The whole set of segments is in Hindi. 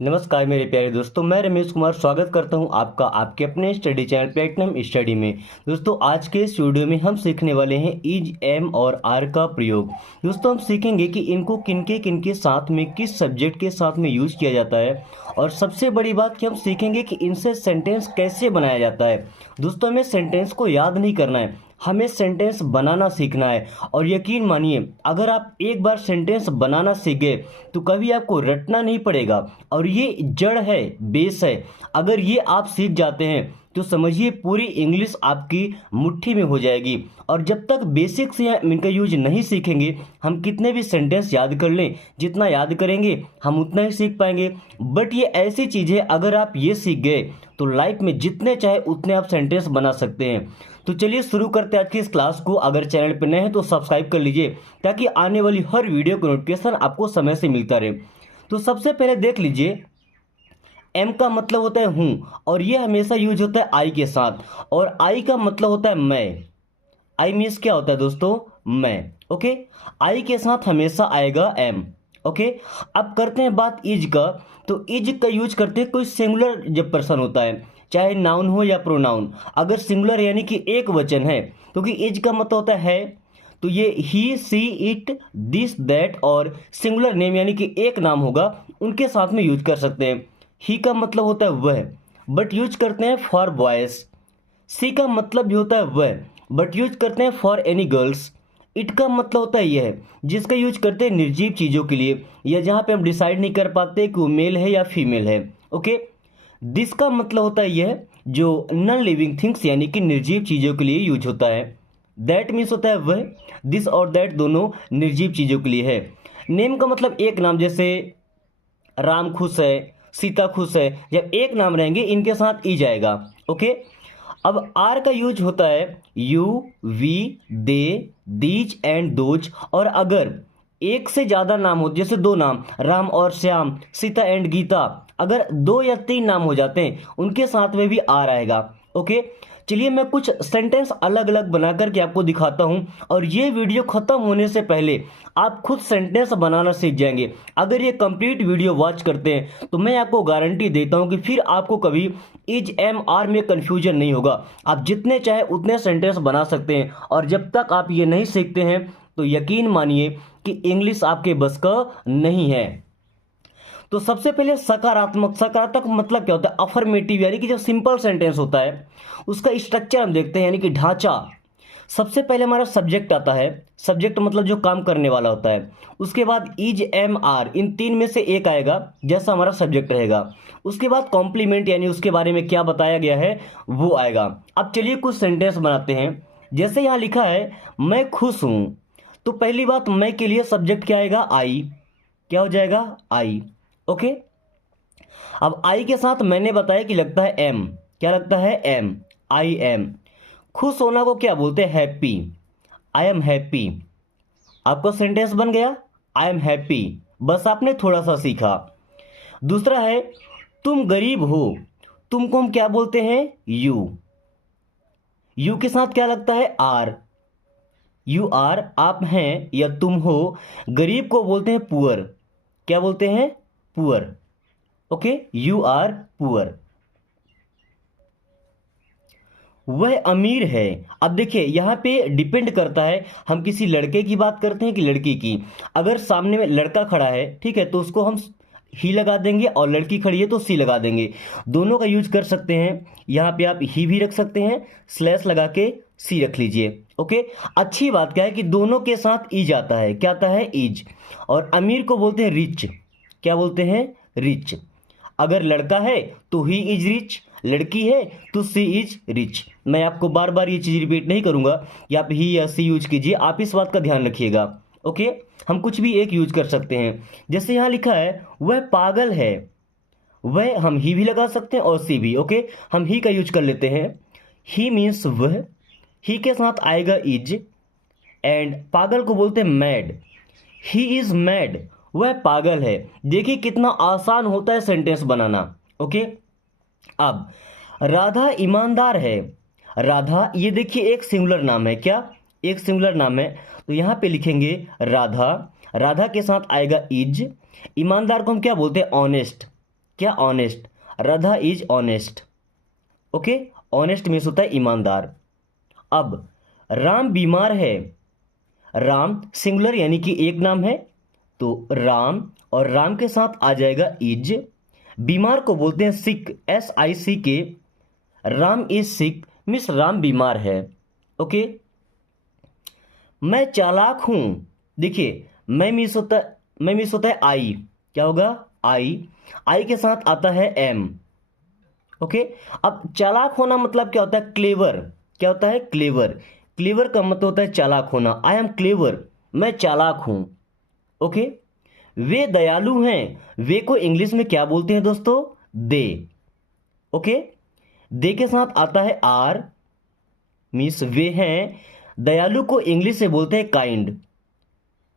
नमस्कार मेरे प्यारे दोस्तों, मैं रमेश कुमार स्वागत करता हूं आपका आपके अपने स्टडी चैनल प्लेटिनम स्टडी में। दोस्तों आज के इस वीडियो में हम सीखने वाले हैं इज, एम और आर का प्रयोग। दोस्तों हम सीखेंगे कि इनको किनके किनके साथ में, किस सब्जेक्ट के साथ में यूज किया जाता है, और सबसे बड़ी बात कि हम सीखेंगे कि इनसे सेंटेंस कैसे बनाया जाता है। दोस्तों हमें सेंटेंस को याद नहीं करना है, हमें सेंटेंस बनाना सीखना है। और यकीन मानिए, अगर आप एक बार सेंटेंस बनाना सीख गए तो कभी आपको रटना नहीं पड़ेगा। और ये जड़ है, बेस है। अगर ये आप सीख जाते हैं तो समझिए पूरी इंग्लिश आपकी मुट्ठी में हो जाएगी। और जब तक बेसिक से इनका यूज नहीं सीखेंगे, हम कितने भी सेंटेंस याद कर लें, जितना याद करेंगे हम उतना ही सीख पाएंगे। बट ये ऐसी चीज़ है, अगर आप ये सीख गए तो लाइफ में जितने चाहे उतने आप सेंटेंस बना सकते हैं। तो चलिए शुरू करते हैं आज की इस क्लास को। अगर चैनल पर नए हैं तो सब्सक्राइब कर लीजिए ताकि आने वाली हर वीडियो का नोटिफिकेशन आपको समय से मिलता रहे। तो सबसे पहले देख लीजिए, एम का मतलब होता है हूँ, और ये हमेशा यूज होता है आई के साथ। और आई का मतलब होता है मैं। आई मीन्स क्या होता है दोस्तों? मैं। ओके, आई के साथ हमेशा आएगा एम। ओके, अब करते हैं बात इज का। तो इज का यूज करते हैं कोई सिंगुलर जब पर्सन होता है, चाहे नाउन हो या प्रोनाउन। अगर सिंगुलर यानी कि एक वचन है, क्योंकि इज का मतलब होता है, तो ये ही, सी, इट, दिस, दैट, और सिंगुलर नेम यानी कि एक नाम होगा, उनके साथ में यूज कर सकते हैं। ही का मतलब होता है वह, बट यूज करते हैं फॉर बॉयज। सी का मतलब भी होता है वह, बट यूज करते हैं फॉर एनी गर्ल्स। इट का मतलब होता है यह, जिसका यूज करते हैं निर्जीव चीज़ों के लिए, या जहाँ पे हम डिसाइड नहीं कर पाते कि वो मेल है या फीमेल है। ओके, दिस का मतलब होता है यह, जो नॉन लिविंग थिंग्स यानी कि निर्जीव चीज़ों के लिए यूज होता है। दैट मीन्स होता है वह। दिस और दैट दोनों निर्जीव चीज़ों के लिए है। नेम का मतलब एक नाम, जैसे राम खुश है, सीता खुश है। जब एक नाम रहेंगे इनके साथ ई जाएगा। ओके, अब आर का यूज होता है you, we, they, these and those. और अगर एक से ज्यादा नाम हो, जैसे दो नाम राम और श्याम, सीता एंड गीता, अगर दो या तीन नाम हो जाते हैं उनके साथ में भी आर आएगा। ओके, चलिए मैं कुछ सेंटेंस अलग अलग बना करके आपको दिखाता हूं, और ये वीडियो खत्म होने से पहले आप खुद सेंटेंस बनाना सीख जाएंगे। अगर ये कंप्लीट वीडियो वॉच करते हैं तो मैं आपको गारंटी देता हूं कि फिर आपको कभी इज, एम, आर में कंफ्यूजन नहीं होगा। आप जितने चाहे उतने सेंटेंस बना सकते हैं। और जब तक आप ये नहीं सीखते हैं तो यकीन मानिए कि इंग्लिश आपके बस का नहीं है। तो सबसे पहले सकारात्मक। सकारात्मक मतलब क्या होता है? अफर्मेटिव, यानी कि जो सिंपल सेंटेंस होता है उसका स्ट्रक्चर हम देखते हैं, यानी कि ढांचा। सबसे पहले हमारा सब्जेक्ट आता है। सब्जेक्ट मतलब जो काम करने वाला होता है। उसके बाद इज, एम, आर, इन तीन में से एक आएगा जैसा हमारा सब्जेक्ट रहेगा। उसके बाद कॉम्प्लीमेंट, यानी उसके बारे में क्या बताया गया है वो आएगा। अब चलिए कुछ सेंटेंस बनाते हैं। जैसे यहाँ लिखा है मैं खुश हूं, तो पहली बात, मैं के लिए सब्जेक्ट क्या आएगा? आई। क्या हो जाएगा? आई। ओके, अब आई के साथ मैंने बताया कि लगता है एम। क्या लगता है? एम। I am. खुश होना को क्या बोलते हैं? हैप्पी। I am happy. आपका सेंटेंस बन गया, आई एम हैप्पी। बस आपने थोड़ा सा सीखा। दूसरा है तुम गरीब हो, तुमको हम क्या बोलते हैं? यू। यू के साथ क्या लगता है? आर। यू आर, आप हैं या तुम हो। गरीब को बोलते हैं पुअर। क्या बोलते हैं? Poor. Okay, you are poor. वह अमीर है। अब देखिए यहाँ पे डिपेंड करता है, हम किसी लड़के की बात करते हैं कि लड़की की। अगर सामने में लड़का खड़ा है, ठीक है, तो उसको हम ही लगा देंगे, और लड़की खड़ी है तो सी लगा देंगे। दोनों का यूज कर सकते हैं। यहाँ पे आप ही भी रख सकते हैं, स्लैश लगा के सी रख लीजिए। ओके, अच्छी बात क्या है कि दोनों के साथ ईज आता है। क्या आता है? ईज। और अमीर को बोलते हैं रिच। क्या बोलते हैं? रिच। अगर लड़का है तो ही इज रिच, लड़की है तो सी इज रिच। मैं आपको बार बार ये चीज़ रिपीट नहीं करूंगा कि आप ही या सी यूज कीजिए, आप इस बात का ध्यान रखिएगा। ओके, हम कुछ भी एक यूज कर सकते हैं। जैसे यहाँ लिखा है वह पागल है, वह हम ही भी लगा सकते हैं और सी भी। ओके, हम ही का यूज कर लेते हैं। ही मीन्स वह, ही के साथ आएगा इज, एंड पागल को बोलते हैं मैड। ही इज मैड, वह पागल है। देखिए कितना आसान होता है सेंटेंस बनाना। ओके, अब राधा ईमानदार है। राधा, ये देखिए एक सिंगुलर नाम है। क्या? एक सिंगुलर नाम है। तो यहां पे लिखेंगे राधा। राधा के साथ आएगा इज। ईमानदार को हम क्या बोलते हैं? ऑनेस्ट। क्या? Honest. Radha is honest. Okay, honest means होता है ईमानदार। अब राम बीमार है। राम सिंगुलर यानी कि एक नाम है, तो राम और राम के साथ आ जाएगा इज। बीमार को बोलते हैं सिक, SICK। Ram is sick means Ram बीमार है। ओके, मैं चालाक हूं। देखिए, मैं मिस होता है आई। क्या होगा? आई के साथ आता है एम। ओके, अब चालाक होना मतलब क्या होता है? क्लेवर। क्या होता है? क्लेवर। क्लेवर का मतलब होता है चालाक होना। आई एम क्लेवर, मैं चालाक हूं। ओके, वे दयालु हैं। वे को इंग्लिश में क्या बोलते हैं दोस्तों? दे। ओके, दे के साथ आता है आर, मीन्स वे हैं। दयालु को इंग्लिश से बोलते हैं kind.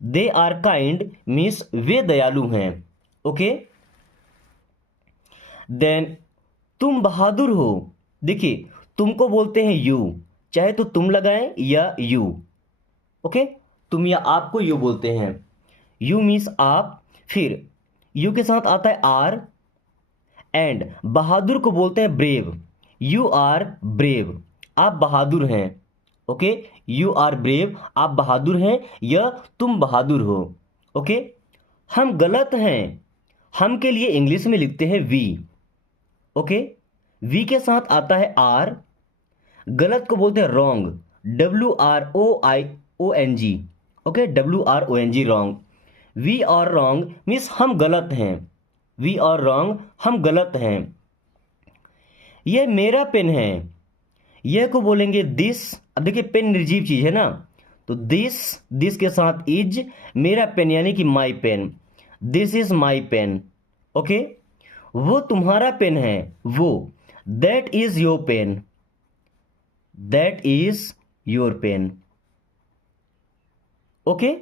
They are kind means वे दयालु हैं। ओके, देन तुम बहादुर हो। देखिए, तुमको बोलते हैं यू, चाहे तो तुम लगाएं या यू। ओके, तुम या आपको यू बोलते हैं। यू मीन्स आप। फिर यू के साथ आता है आर, एंड बहादुर को बोलते हैं ब्रेव। यू आर ब्रेव, आप बहादुर हैं। ओके, यू आर ब्रेव, आप बहादुर हैं या तुम बहादुर हो। ओके, हम गलत हैं। हम के लिए इंग्लिश में लिखते हैं वी। ओके, वी के साथ आता है आर। गलत को बोलते हैं wrong, WROIONG। Okay, WRONG, wrong. We are wrong means हम गलत हैं। वी आर रॉन्ग, हम गलत हैं। यह मेरा पेन है। यह को बोलेंगे दिस। अब देखिए, पेन निर्जीव चीज है ना, तो दिस के साथ इज, मेरा पेन यानी कि my pen. This is my pen. Okay, वो तुम्हारा पेन है। वो, that is your pen. That is your pen. Okay,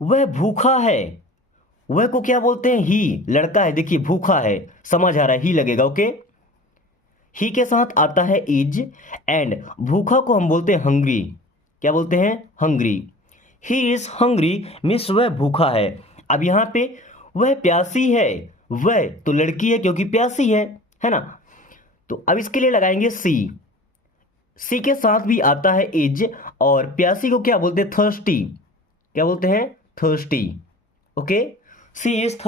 वह भूखा है। वह को क्या बोलते हैं? ही, लड़का है। देखिए, भूखा है, समझ आ रहा है, ही लगेगा। ओके, ही के साथ आता है इज, एंड भूखा को हम बोलते हैं हंग्री। क्या बोलते हैं? Hungry. He is hungry means वह भूखा है। अब यहां पे वह प्यासी है। वह तो लड़की है क्योंकि प्यासी है ना। तो अब इसके लिए लगाएंगे सी के साथ भी आता है इज, और प्यासी को क्या बोलते हैं? थर्स्टी। क्या बोलते हैं? Thirsty. Okay, she is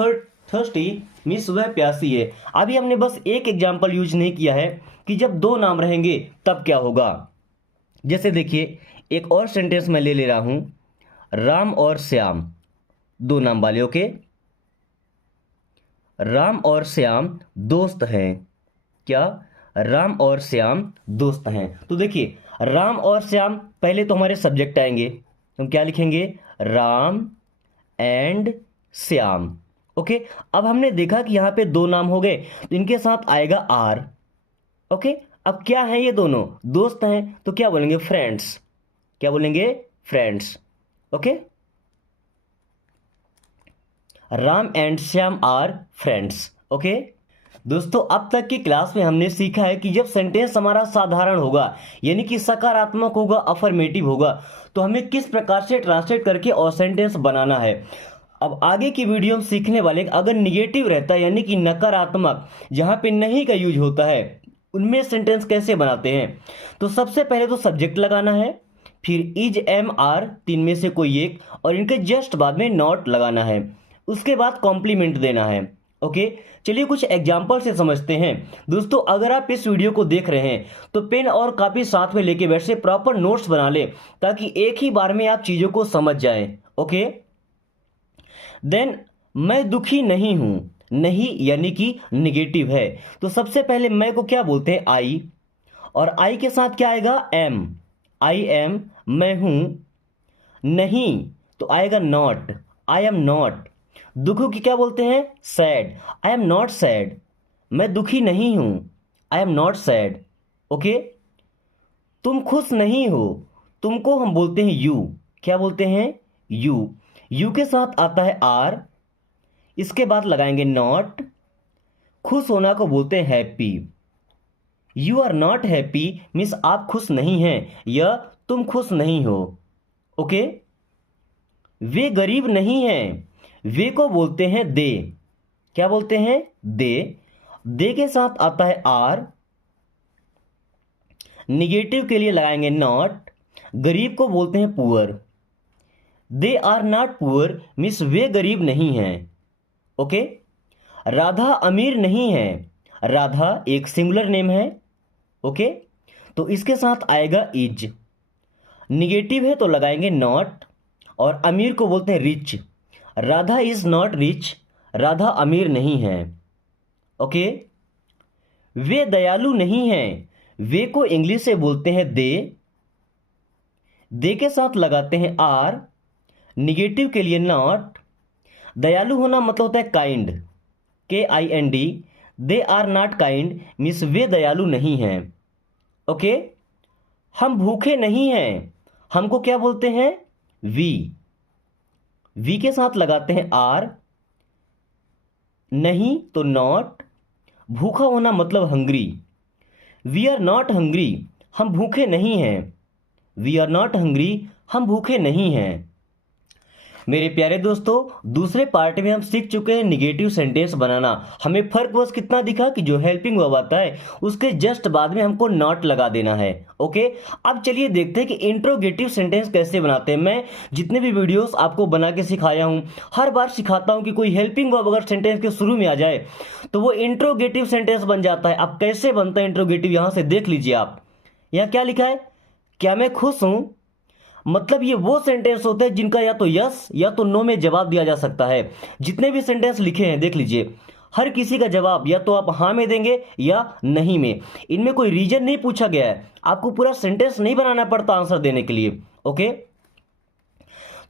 thirsty means वह प्यासी है। अभी हमने बस एक एग्जाम्पल यूज नहीं किया है कि जब दो नाम रहेंगे तब क्या होगा। जैसे देखिए, एक और सेंटेंस मैं ले रहा हूं, राम और श्याम, दो नाम वाले। ओके, राम और श्याम दोस्त हैं। क्या? राम और श्याम दोस्त हैं। तो देखिए, राम और श्याम पहले तो हमारे सब्जेक्ट आएंगे, तो हम क्या लिखेंगे? राम एंड श्याम। ओके, अब हमने देखा कि यहां पे दो नाम हो गए, तो इनके साथ आएगा आर। ओके, अब क्या है? ये दोनों दोस्त हैं, तो क्या बोलेंगे? फ्रेंड्स। क्या बोलेंगे? Friends. Okay, Ram and Shyam are friends. Okay दोस्तों, अब तक की क्लास में हमने सीखा है कि जब सेंटेंस हमारा साधारण होगा, यानी कि सकारात्मक होगा, अफर्मेटिव होगा, तो हमें किस प्रकार से ट्रांसलेट करके और सेंटेंस बनाना है। अब आगे की वीडियो हम सीखने वाले, अगर निगेटिव रहता है यानी कि नकारात्मक, जहां पे नहीं का यूज होता है, उनमें सेंटेंस कैसे बनाते हैं। तो सबसे पहले तो सब्जेक्ट लगाना है, फिर इज, एम, आर, तीन में से कोई एक, और इनके जस्ट बाद में नॉट लगाना है। उसके बाद कॉम्प्लीमेंट देना है। ओके, चलिए कुछ एग्जाम्पल से समझते हैं। दोस्तों, अगर आप इस वीडियो को देख रहे हैं तो पेन और कॉपी साथ में लेके बैठ से प्रॉपर नोट्स बना ले, ताकि एक ही बार में आप चीजों को समझ जाएं। ओके, देन मैं दुखी नहीं हूं। नहीं यानी कि निगेटिव है, तो सबसे पहले मैं को क्या बोलते हैं? आई, और आई के साथ क्या आएगा? एम। आई एम, मैं हूं। नहीं तो आएगा नॉट, आई एम नॉट। दुखी की क्या बोलते हैं? Sad. I am not sad, मैं दुखी नहीं हूं, I am not sad. Okay, तुम खुश नहीं हो। तुमको हम बोलते हैं यू। क्या बोलते हैं? यू। यू के साथ आता है आर, इसके बाद लगाएंगे नॉट। खुश होना को बोलते हैं happy. You are not happy means आप खुश नहीं हैं या तुम खुश नहीं हो। ओके, वे गरीब नहीं हैं। वे को बोलते हैं दे। क्या बोलते हैं, दे। दे के साथ आता है आर, निगेटिव के लिए लगाएंगे नॉट। गरीब को बोलते हैं poor. They are not poor means वे गरीब नहीं हैं। ओके। राधा अमीर नहीं है, राधा एक सिंगुलर नेम है। ओके। तो इसके साथ आएगा इज, निगेटिव है तो लगाएंगे नॉट, और अमीर को बोलते हैं rich. Radha is not rich, Radha अमीर नहीं है। ओके। वे दयालु नहीं हैं, वे को इंग्लिश से बोलते हैं दे। दे के साथ लगाते हैं आर, निगेटिव के लिए नॉट। दयालु होना मतलब होता है kind, KIND। They are not kind means वे दयालु नहीं हैं। ओके। हम भूखे नहीं हैं, हमको क्या बोलते हैं, वी। वी के साथ लगाते हैं आर, नहीं तो नॉट। भूखा होना मतलब hungry. We are not hungry, हम भूखे नहीं हैं। वी आर नॉट हंग्री, हम भूखे नहीं हैं। मेरे प्यारे दोस्तों, दूसरे पार्ट में हम सीख चुके हैं निगेटिव सेंटेंस बनाना। हमें फर्क बस कितना दिखा कि जो हेल्पिंग वर्ब आता है उसके जस्ट बाद में हमको नॉट लगा देना है। ओके। अब चलिए देखते हैं कि इंट्रोगेटिव सेंटेंस कैसे बनाते हैं। मैं जितने भी वीडियोस आपको बना के सिखाया हूं, हर बार सिखाता हूं कि कोई हेल्पिंग वर्ब अगर सेंटेंस के शुरू में आ जाए तो वो इंट्रोगेटिव सेंटेंस बन जाता है। अब कैसे बनता है इंट्रोगेटिव, यहां से देख लीजिए आप। यहां क्या लिखा है, क्या मैं खुश हूं। मतलब ये वो सेंटेंस होते हैं जिनका या तो यस या तो नो में जवाब दिया जा सकता है। जितने भी सेंटेंस लिखे हैं देख लीजिए, हर किसी का जवाब या तो आप हाँ में देंगे या नहीं में। इनमें कोई रीजन नहीं पूछा गया है, आपको पूरा सेंटेंस नहीं बनाना पड़ता आंसर देने के लिए। ओके।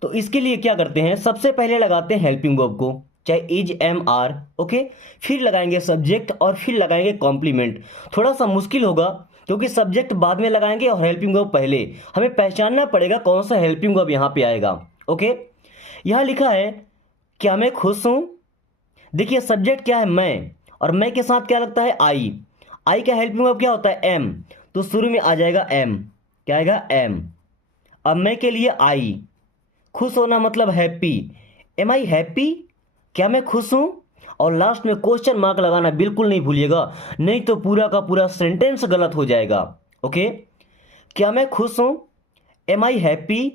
तो इसके लिए क्या करते हैं, सबसे पहले लगाते हैं हेल्पिंग वर्ब को, चाहे इज एम आर। ओके। फिर लगाएंगे सब्जेक्ट और फिर लगाएंगे कॉम्प्लीमेंट। थोड़ा सा मुश्किल होगा क्योंकि सब्जेक्ट बाद में लगाएंगे और हेल्पिंग वर्ब पहले। हमें पहचानना पड़ेगा कौन सा हेल्पिंग वर्ब यहां पे आएगा। ओके। यहां लिखा है क्या मैं खुश हूं। देखिए सब्जेक्ट क्या है, मैं, और मैं के साथ क्या लगता है, आई। आई का हेल्पिंग वर्ब क्या होता है, एम। तो शुरू में आ जाएगा एम, क्या आएगा, एम। अब मैं के लिए आई, खुश होना मतलब हैप्पी। एम आई हैप्पी, क्या मैं खुश हूं। और लास्ट में क्वेश्चन मार्क लगाना बिल्कुल नहीं भूलिएगा, नहीं तो पूरा का पूरा सेंटेंस गलत हो जाएगा। ओके। क्या मैं खुश हूं, एम आई हैप्पी।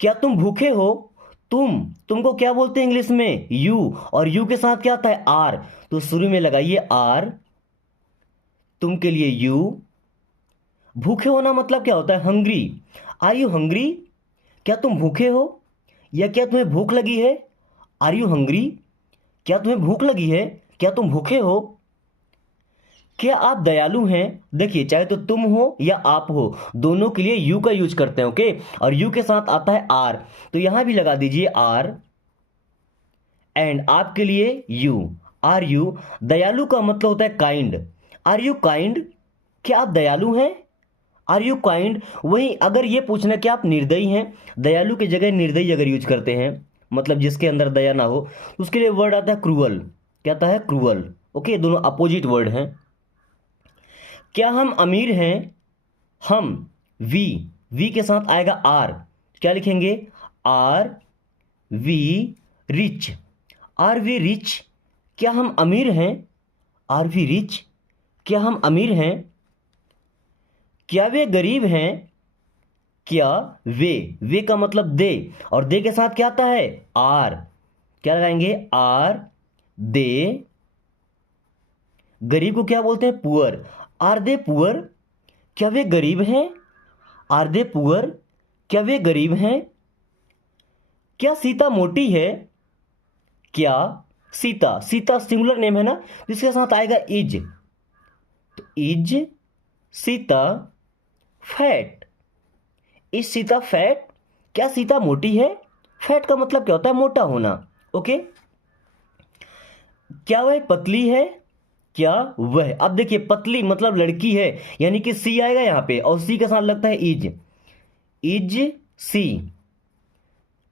क्या तुम भूखे हो, तुमको क्या बोलते हैं इंग्लिश में, यू। और यू के साथ क्या आता है, आर। तो शुरू में लगाइए आर, तुम के लिए यू। भूखे होना मतलब क्या होता है, हंग्री। आर यू हंग्री, क्या तुम भूखे हो, या क्या तुम्हें भूख लगी है। आर यू हंग्री, क्या तुम्हें भूख लगी है, क्या तुम भूखे हो। क्या आप दयालु हैं। देखिए चाहे तो तुम हो या आप हो, दोनों के लिए यू का यूज करते हैं। ओके। और यू के साथ आता है आर, तो यहां भी लगा दीजिए आर। एंड आपके लिए यू, आर यू। दयालु का मतलब होता है काइंड। आर यू काइंड, क्या आप दयालु हैं। Are you kind. वहीं अगर ये पूछना कि आप निर्दयी हैं, दयालु की जगह निर्दयी अगर यूज करते हैं, मतलब जिसके अंदर दया ना हो, तो उसके लिए वर्ड आता है क्रूअल। क्या आता है, क्रूअल। ओके। दोनों अपोजिट वर्ड हैं। क्या हम अमीर हैं, हम, वी के साथ आएगा आर, क्या लिखेंगे, are we rich. Are we rich, क्या हम अमीर हैं। आर वी रिच, क्या हम अमीर हैं। क्या वे गरीब हैं। क्या वे का मतलब दे, और दे के साथ क्या आता है, आर, क्या लगाएंगे, आर दे। गरीब को क्या बोलते हैं, पुअर। आर दे पुअर, क्या वे गरीब हैं। आर दे पुअर, क्या वे गरीब हैं। क्या सीता मोटी है। क्या सीता सिंगुलर नेम है ना, तो इसके साथ आएगा इज। तो is Sita fat, is Sita fat, क्या सीता मोटी है। फैट का मतलब क्या होता है, मोटा होना। ओके। क्या वह पतली है। क्या वह, अब देखिए पतली मतलब लड़की है, यानी कि सी आएगा यहां पे, और सी के साथ लगता है इज सी।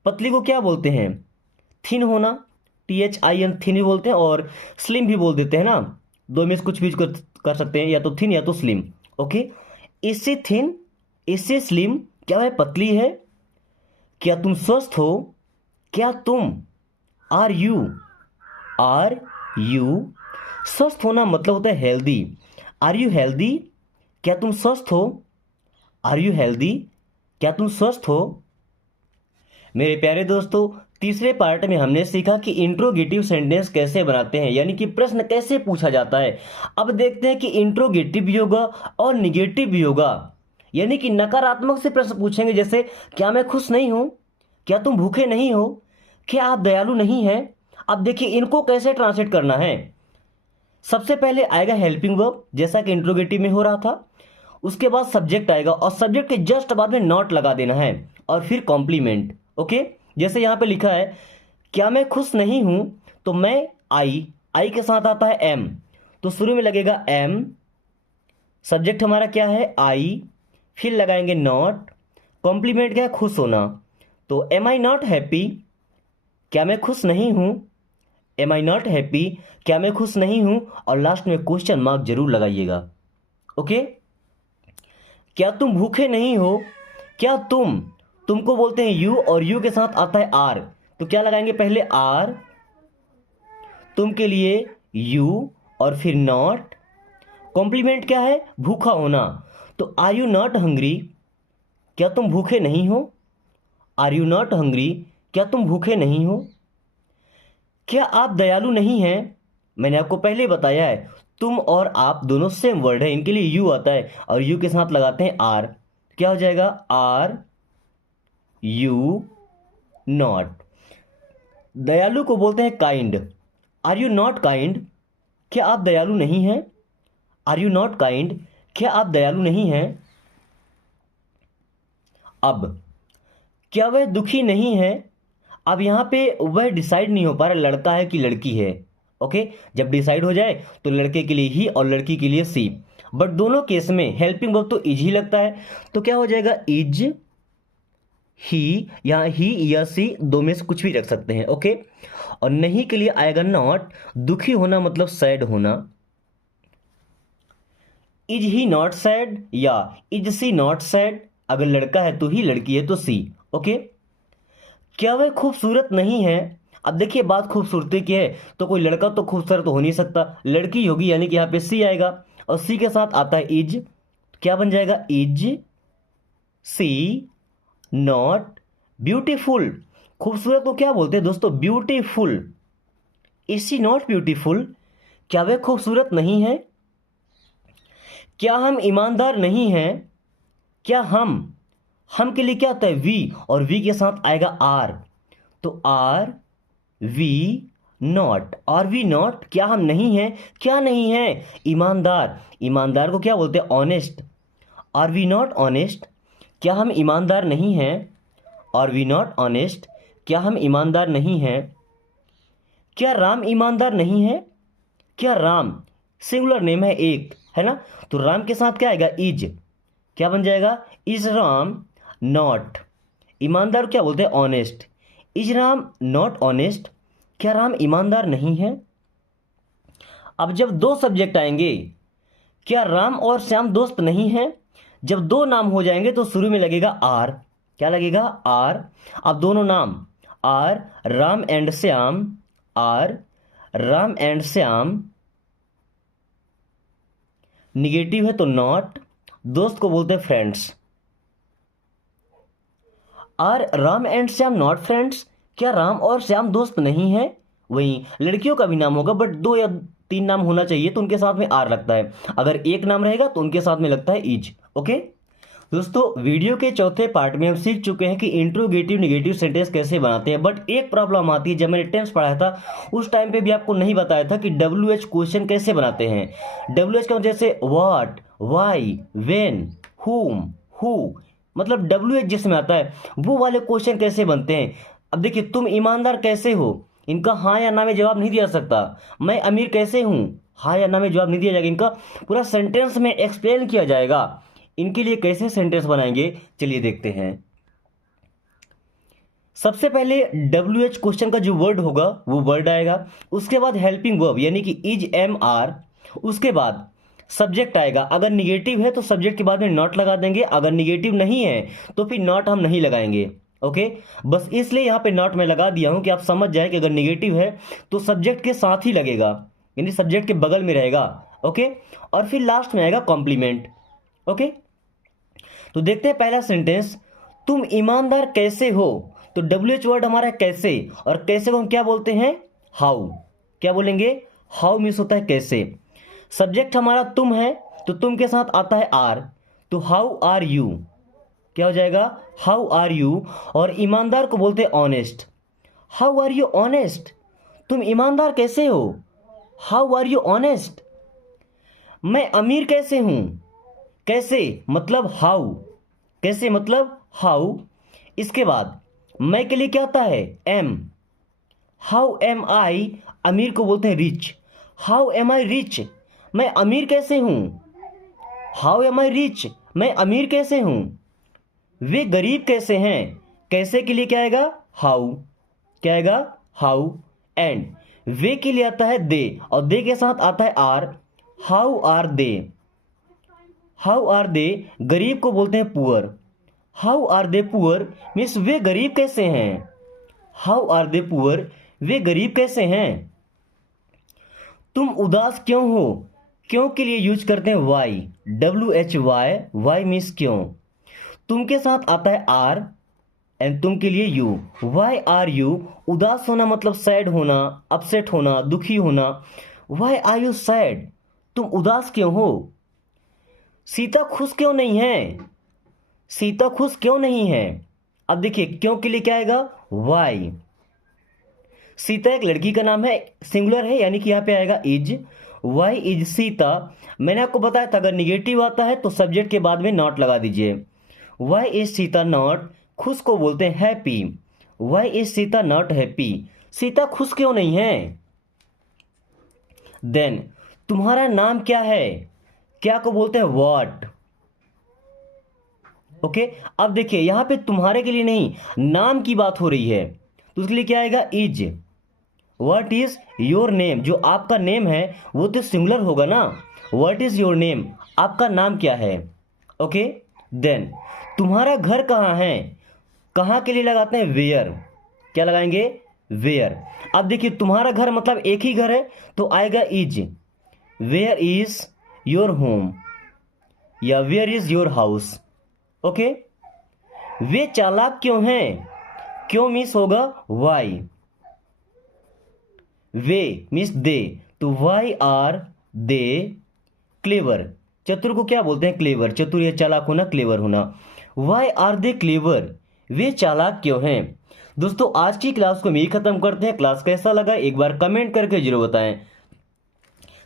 पतली को क्या बोलते हैं, थिन होना, THIN, थिन भी बोलते हैं, और स्लिम भी बोल देते हैं ना। दो में से कुछ भी कर सकते हैं, या तो थिन या तो स्लिम। ओके। इससे थिन, इससे स्लिम, क्या वह पतली है। क्या तुम स्वस्थ हो। क्या तुम, आर यू आर यू, स्वस्थ होना मतलब होता है हेल्दी। आर यू हेल्दी, क्या तुम स्वस्थ हो? आर यू हेल्दी, क्या तुम स्वस्थ हो? मेरे प्यारे दोस्तों, तीसरे पार्ट में हमने सीखा कि इंट्रोगेटिव सेंटेंस कैसे बनाते हैं, यानी कि प्रश्न कैसे पूछा जाता है। अब देखते हैं कि इंट्रोगेटिव भी होगा और निगेटिव भी होगा, यानी कि नकारात्मक से प्रश्न पूछेंगे, जैसे क्या मैं खुश नहीं हूं, क्या तुम भूखे नहीं हो, क्या आप दयालु नहीं हैं। अब देखिए इनको कैसे ट्रांसलेट करना है। सबसे पहले आएगा हेल्पिंग वर्ब, जैसा कि इंट्रोगेटिव में हो रहा था। उसके बाद सब्जेक्ट आएगा और सब्जेक्ट के जस्ट बाद में नॉट लगा देना है, और फिर कॉम्प्लीमेंट। ओके, जैसे यहां पे लिखा है क्या मैं खुश नहीं हूं, तो मैं आई के साथ आता है एम, तो शुरू में लगेगा एम, सब्जेक्ट हमारा क्या है आई, फिर लगाएंगे नॉट, कॉम्प्लीमेंट क्या है खुश होना, तो एम आई नॉट हैप्पी, क्या मैं खुश नहीं हूं, एम आई नॉट हैप्पी, क्या मैं खुश नहीं हूं, और लास्ट में क्वेश्चन मार्क जरूर लगाइएगा। ओके, क्या तुम भूखे नहीं हो, क्या तुमको बोलते हैं यू, और यू के साथ आता है आर, तो क्या लगाएंगे पहले आर, तुम के लिए यू, और फिर नॉट, कॉम्प्लीमेंट क्या है भूखा होना, तो आर यू नॉट हंग्री, क्या तुम भूखे नहीं हो, आर यू नॉट हंग्री, क्या तुम भूखे नहीं हो। क्या आप दयालु नहीं हैं, मैंने आपको पहले बताया है तुम और आप दोनों सेम वर्ड है, इनके लिए यू आता है और यू के साथ लगाते हैं आर, क्या हो जाएगा आर यू नॉट। दयालु को बोलते हैं kind, are you not kind, क्या आप दयालु नहीं हैं, आर यू नॉट काइंड, क्या आप दयालु नहीं हैं। अब क्या वह दुखी नहीं है, अब यहां पे वह डिसाइड नहीं हो पा रहा लड़का है कि लड़की है। ओके, जब डिसाइड हो जाए तो लड़के के लिए ही और लड़की के लिए सी, बट दोनों केस में हेल्पिंग वर्ब तो इज ही लगता है, तो क्या हो जाएगा इज ही, या ही या सी, दो में से कुछ भी रख सकते हैं। ओके, और नहीं के लिए आएगा नॉट, दुखी होना मतलब सैड होना, इज ही नॉट सैड या इज सी नॉट सैड, अगर लड़का है तो ही, लड़की है तो सी। ओके, क्या वह खूबसूरत नहीं है, अब देखिए बात खूबसूरती की है तो कोई लड़का तो खूबसूरत हो नहीं सकता, लड़की होगी, यानी कि यहाँ पे सी आएगा, और सी के साथ आता है इज, क्या बन जाएगा इज सी नॉट ब्यूटीफुल। खूबसूरत को क्या बोलते हैं दोस्तों, beautiful. Is she not beautiful, क्या वह खूबसूरत नहीं है। क्या हम ईमानदार नहीं हैं, क्या हम के लिए क्या होता है वी, और वी के साथ आएगा आर, तो are we not, are we not, क्या हम नहीं हैं, क्या नहीं है ईमानदार, ईमानदार को क्या बोलते हैं honest, are we not honest, क्या हम ईमानदार नहीं हैं, आर वी नॉट ऑनेस्ट, क्या हम ईमानदार नहीं हैं। क्या राम ईमानदार नहीं है, क्या राम सिंगुलर नेम है एक, है ना, तो राम के साथ क्या आएगा इज, क्या बन जाएगा इज राम नॉट, ईमानदार क्या बोलते हैं honest, is Ram not honest, क्या राम ईमानदार नहीं है। अब जब दो सब्जेक्ट आएंगे, क्या राम और श्याम दोस्त नहीं हैं, जब दो नाम हो जाएंगे तो शुरू में लगेगा आर, क्या लगेगा आर, अब दोनों नाम are Ram and Shyam, are Ram and Shyam, negative है तो नॉट, दोस्त को बोलते हैं friends, are Ram and Shyam not friends, क्या राम और श्याम दोस्त नहीं है। वहीं लड़कियों का भी नाम होगा, बट दो या तीन नाम होना चाहिए तो उनके साथ में आर लगता है, अगर एक नाम रहेगा तो उनके साथ में लगता है इज। ओके दोस्तों, वीडियो के चौथे पार्ट में हम सीख चुके हैं कि इंट्रोगेटिव निगेटिव सेंटेंस कैसे बनाते हैं, बट एक प्रॉब्लम आती है, जब मैंने टेंस पढ़ाया था उस टाइम पे भी आपको नहीं बताया था कि WH क्वेश्चन कैसे बनाते हैं। WH का जैसे what, why, when, whom, who, मतलब WH जिसमें आता है वो वाले क्वेश्चन कैसे बनते हैं। अब देखिए, तुम ईमानदार कैसे हो, इनका हाँ या ना में जवाब नहीं दिया सकता। मैं अमीर कैसे हूं, हाँ या ना में जवाब नहीं दिया जाएगा, इनका पूरा सेंटेंस में एक्सप्लेन किया जाएगा। इनके लिए कैसे सेंटेंस बनाएंगे, चलिए देखते हैं। सबसे पहले WH क्वेश्चन का जो वर्ड होगा वो वर्ड आएगा, उसके बाद हेल्पिंग वर्ब यानी कि इज एम आर, उसके बाद सब्जेक्ट आएगा। अगर निगेटिव है तो सब्जेक्ट के बाद में नॉट लगा देंगे, अगर निगेटिव नहीं है तो फिर नॉट हम नहीं लगाएंगे। ओके, बस इसलिए यहाँ पे नॉट मैं लगा दिया हूँ कि आप समझ जाए कि अगर निगेटिव है तो सब्जेक्ट के साथ ही लगेगा, यानी सब्जेक्ट के बगल में रहेगा। ओके, और फिर लास्ट में आएगा कॉम्प्लीमेंट। ओके, तो देखते हैं पहला सेंटेंस, तुम ईमानदार कैसे हो। तो WH वर्ड हमारा है कैसे, और कैसे को हम क्या बोलते हैं, हाउ। क्या बोलेंगे, हाउ मीन्स होता है कैसे। सब्जेक्ट हमारा तुम है, तो तुम के साथ आता है आर, तो हाउ आर यू, क्या हो जाएगा, हाउ आर यू। और ईमानदार को बोलते हैं honest, how are you honest, तुम ईमानदार कैसे हो, हाउ आर यू ऑनेस्ट। मैं अमीर कैसे हूं, कैसे मतलब हाउ, कैसे मतलब हाउ। इसके बाद मैं के लिए क्या आता है, एम, हाउ एम आई, अमीर को बोलते हैं rich, how am I rich, मैं अमीर कैसे हूं, हाउ एम आई रिच, मैं अमीर कैसे हूं। वे गरीब कैसे हैं, कैसे के लिए क्या आएगा, हाउ, क्या आएगा, हाउ। एंड वे के लिए आता है दे, और दे के साथ आता है are, how are they, how are they. गरीब को बोलते हैं poor, how are they poor means वे गरीब कैसे हैं, हाउ आर दे पुअर, वे गरीब कैसे हैं। तुम उदास क्यों हो, क्यों के लिए यूज करते हैं वाई, WHY, वाई मीन्स क्यों। तुम के साथ आता है आर, एंड तुम के लिए यू, वाई आर यू। उदास होना मतलब सैड होना, अपसेट होना, दुखी होना। वाई आर यू सैड, तुम उदास क्यों हो। सीता खुश क्यों नहीं है, सीता खुश क्यों नहीं है। अब देखिए क्यों के लिए क्या आएगा, वाई। सीता एक लड़की का नाम है, सिंगुलर है, यानी कि यहाँ पे आएगा इज, वाई इज सीता। मैंने आपको बताया था अगर निगेटिव आता है तो सब्जेक्ट के बाद में नॉट लगा दीजिए। वाई इज सीता नॉट, खुश को बोलते हैं happy, why is Sita not happy, Sita खुश क्यों नहीं है। देन तुम्हारा नाम क्या है, क्या को बोलते हैं व्हाट। ओके, अब देखिए यहां पे तुम्हारे के लिए नहीं, नाम की बात हो रही है, तो उसके लिए क्या आएगा, is. What is your name, जो आपका नेम है वो तो सिंगुलर होगा ना, व्हाट इज योर नेम, आपका नाम क्या है। ओके, देन तुम्हारा घर कहाँ है, कहाँ के लिए लगाते हैं वेयर, क्या लगाएंगे, वेयर। अब देखिए तुम्हारा घर मतलब एक ही घर है, तो आएगा is, where is your home, या where is your house. Okay, वे चालाक क्यों हैं, क्यों मीन्स होगा वाई, वे मीन्स दे, तो वाई आर दे क्लेवर। चतुर को क्या बोलते हैं, क्लेवर, चतुर या चालाक होना, क्लेवर होना। वाई आर दे क्लेवर, वे चालाक क्यों हैं। दोस्तों आज की क्लास को यही खत्म करते हैं। क्लास कैसा लगा एक बार कमेंट करके जरूर बताएं।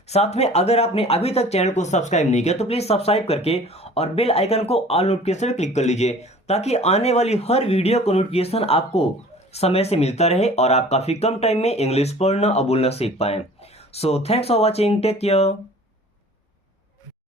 साथ में अगर आपने अभी तक चैनल को सब्सक्राइब नहीं किया तो प्लीज सब्सक्राइब करके और बेल आइकन को ऑल नोटिफिकेशन पे क्लिक कर लीजिए, ताकि आने वाली हर वीडियो का नोटिफिकेशन आपको समय से मिलता रहे और आप काफी कम टाइम में इंग्लिश पढ़ना और बोलना सीख पाएं। So thanks for watching, take care.